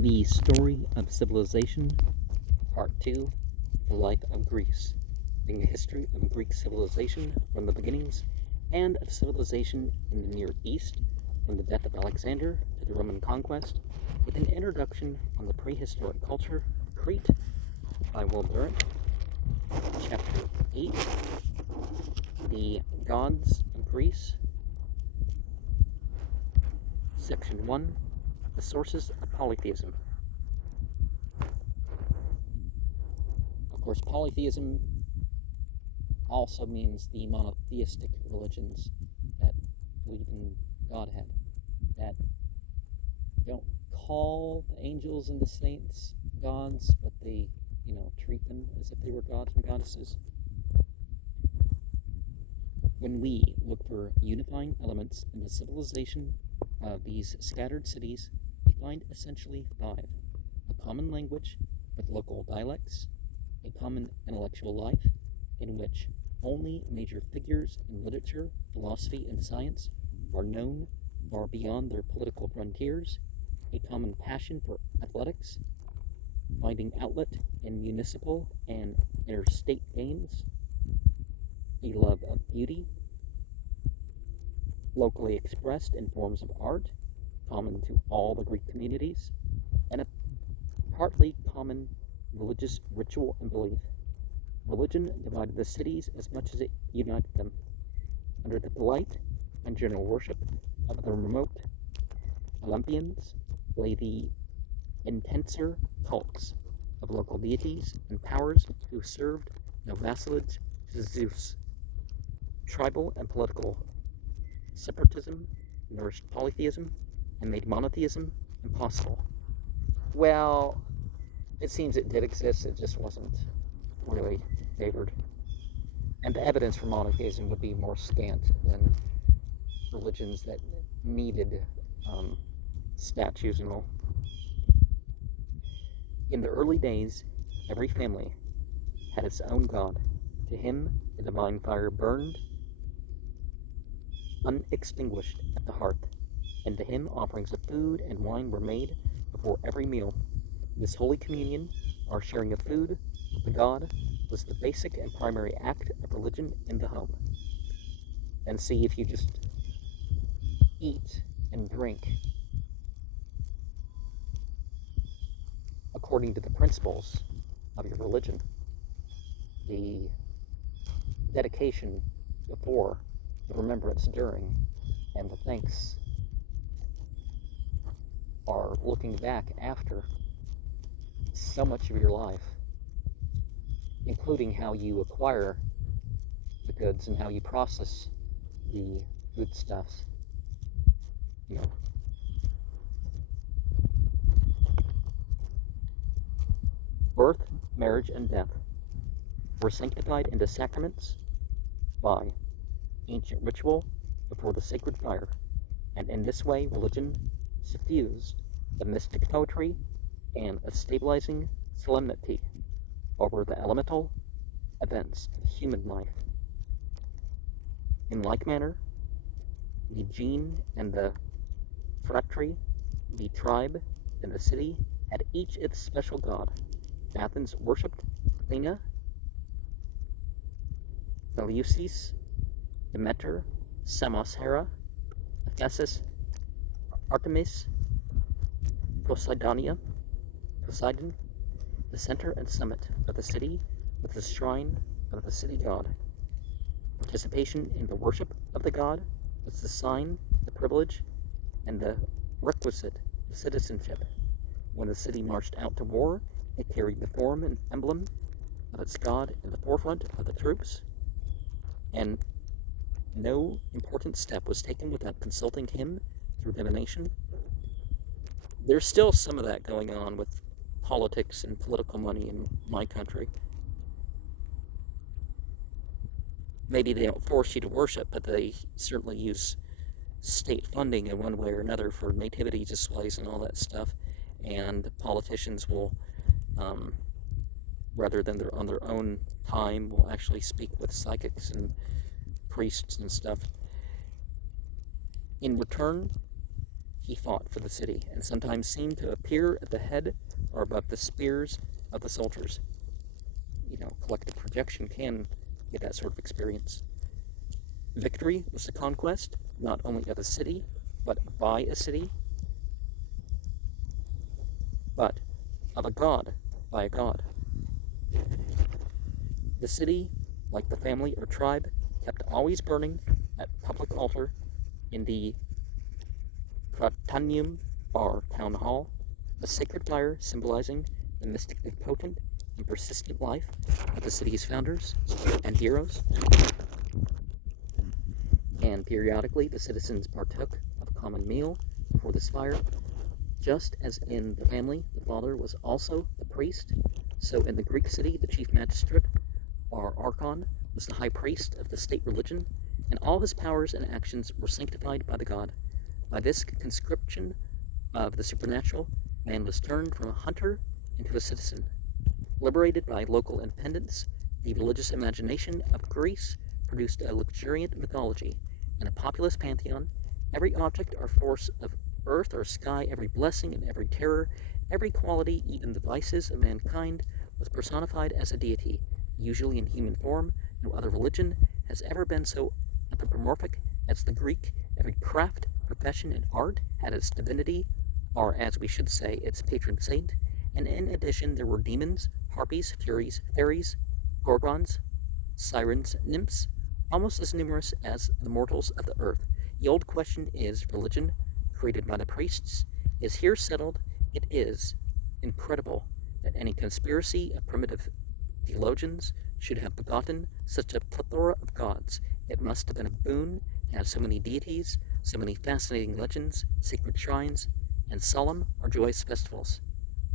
The Story of Civilization, Part 2, The Life of Greece, being a history of Greek civilization from the beginnings and of civilization in the Near East from the death of Alexander to the Roman conquest, with an introduction on the prehistoric culture of Crete by Durant, Chapter 8, The Gods of Greece, Section 1, The Sources of Polytheism. Of course, polytheism also means the monotheistic religions that believe in Godhead, that don't call the angels and the saints gods, but they, treat them as if they were gods and goddesses. When we look for unifying elements in the civilization of these scattered cities, we find essentially five: a common language with local dialects, a common intellectual life in which only major figures in literature, philosophy, and science are known far beyond their political frontiers, a common passion for athletics, finding outlet in municipal and interstate games, a love of beauty, locally expressed in forms of art, common to all the Greek communities, and a partly common religious ritual and belief. Religion divided the cities as much as it united them. Under the polite and general worship of the remote Olympians lay the intenser cults of local deities and powers who served no vassalage to Zeus. Tribal and political separatism nourished polytheism and made monotheism impossible. Well, it seems it did exist, it just wasn't really favored. And the evidence for monotheism would be more scant than religions that needed statues and all. In the early days, every family had its own god. To him, the divine fire burned unextinguished at the hearth, and to him offerings of food and wine were made before every meal. This Holy Communion, or sharing of food with the God, was the basic and primary act of religion in the home. And see, if you just eat and drink according to the principles of your religion, the dedication before, the remembrance during, and the thanks are looking back after so much of your life, including how you acquire the goods and how you process the foodstuffs. Birth, marriage, and death were sanctified into sacraments by ancient ritual before the sacred fire, and in this way religion suffused the mystic poetry and a stabilizing solemnity over the elemental events of human life. In like manner, the gene and the phratry, the tribe and the city, had each its special god. Athens worshipped Athena, Eleusis, Demeter, Samos Hera, Ephesus, Artemis, Poseidon, the center and summit of the city with the shrine of the city god. Participation in the worship of the god was the sign, the privilege, and the requisite of citizenship. When the city marched out to war, it carried the form and emblem of its god in the forefront of the troops, and no important step was taken without consulting him through divination. There's still some of that going on with politics and political money in my country. Maybe they don't force you to worship, but they certainly use state funding in one way or another for nativity displays and all that stuff, and politicians will, rather than on their own time, will actually speak with psychics and priests and stuff. In return, he fought for the city, and sometimes seemed to appear at the head or above the spears of the soldiers. Collective projection can get that sort of experience. Victory was the conquest, not only of a city, but by a city, but of a god by a god. The city, like the family or tribe, kept always burning at public altar in the Pratanium, or town hall, a sacred fire symbolizing the mystically potent and persistent life of the city's founders and heroes. And periodically, the citizens partook of a common meal before this fire. Just as in the family, the father was also the priest, so in the Greek city, the chief magistrate, or archon, was the high priest of the state religion, and all his powers and actions were sanctified by the god. By this conscription of the supernatural, man was turned from a hunter into a citizen. Liberated by local independence, the religious imagination of Greece produced a luxuriant mythology and a populous pantheon. Every object or force of earth or sky, every blessing and every terror, every quality, even the vices of mankind, was personified as a deity, usually in human form. No other religion has ever been so anthropomorphic as the Greek. Every craft, profession, and art had its divinity, or as we should say, its patron saint, and in addition there were demons, harpies, furies, fairies, gorgons, sirens, nymphs, almost as numerous as the mortals of the earth. The old question is, religion, created by the priests, is here settled. It is incredible that any conspiracy of primitive theologians should have begotten such a plethora of gods. It must have been a boon to have so many deities, so many fascinating legends, sacred shrines, and solemn or joyous festivals.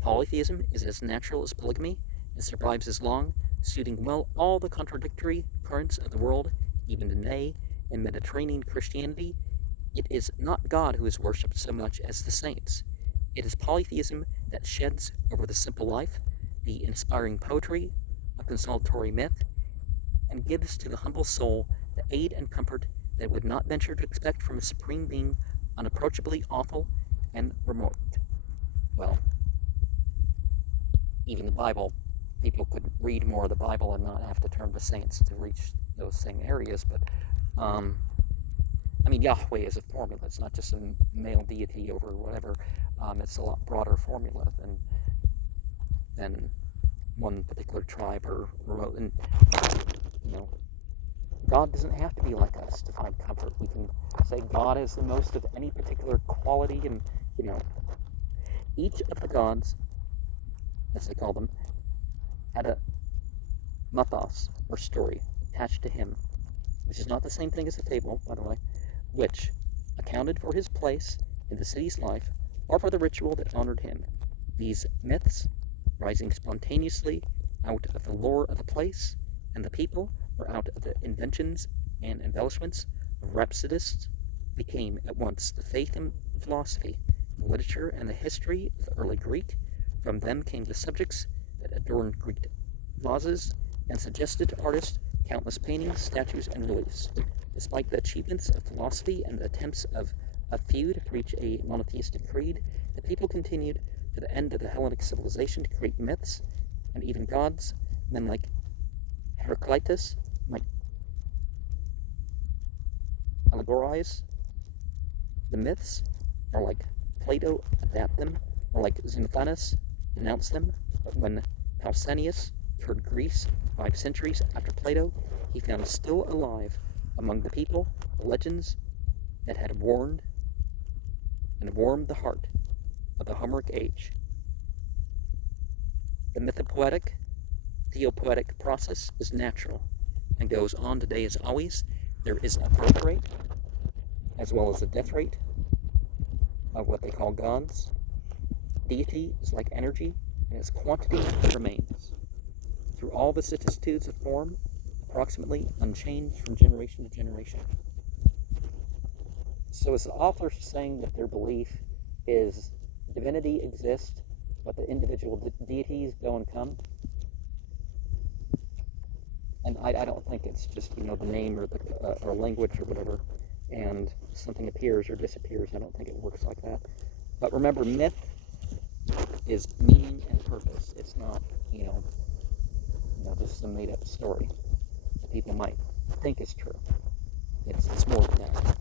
Polytheism is as natural as polygamy and survives as long, suiting well all the contradictory currents of the world, even today in Mediterranean Christianity. It is not God who is worshipped so much as the saints. It is polytheism that sheds over the simple life the inspiring poetry of consolatory myth, and gives to the humble soul the aid and comfort that it would not venture to expect from a supreme being unapproachably awful and remote. Well, even the Bible, people could read more of the Bible and not have to turn to saints to reach those same areas, but Yahweh is a formula. It's not just a male deity over whatever. It's a lot broader formula than one particular tribe or remote. And God doesn't have to be like us to find comfort. We can say God is the most of any particular quality, and each of the gods, as they call them, had a mythos or story attached to him, which is not the same thing as a fable, by the way, which accounted for his place in the city's life or for the ritual that honored him. These myths, rising spontaneously out of the lore of the place and the people, or out of the inventions and embellishments of rhapsodists, became at once the faith and philosophy, the literature and the history of the early Greek. From them came the subjects that adorned Greek vases and suggested to artists countless paintings, statues, and reliefs. Despite the achievements of philosophy and the attempts of a few to preach a monotheistic creed, the people continued to the end of the Hellenic civilization to create myths and even gods. Men like Heraclitus might allegorize the myths, or like Plato adapt them, or like Xenophonus denounce them. But when Pausanias toured Greece 5 centuries after Plato, he found still alive among the people the legends that had warmed the heart of the Homeric age. The mythopoetic, theopoetic process is natural and goes on today as always. There is a birth rate as well as a death rate of what they call gods. Deity is like energy, and its quantity remains through all vicissitudes of form, approximately unchanged from generation to generation. So is the author saying that their belief is divinity exists, but the individual deities go and come? And I don't think it's just the name or the or language or whatever. and something appears or disappears. I don't think it works like that. But remember, myth is meaning and purpose. It's not, just some made-up story that people might think is true. It's more than that.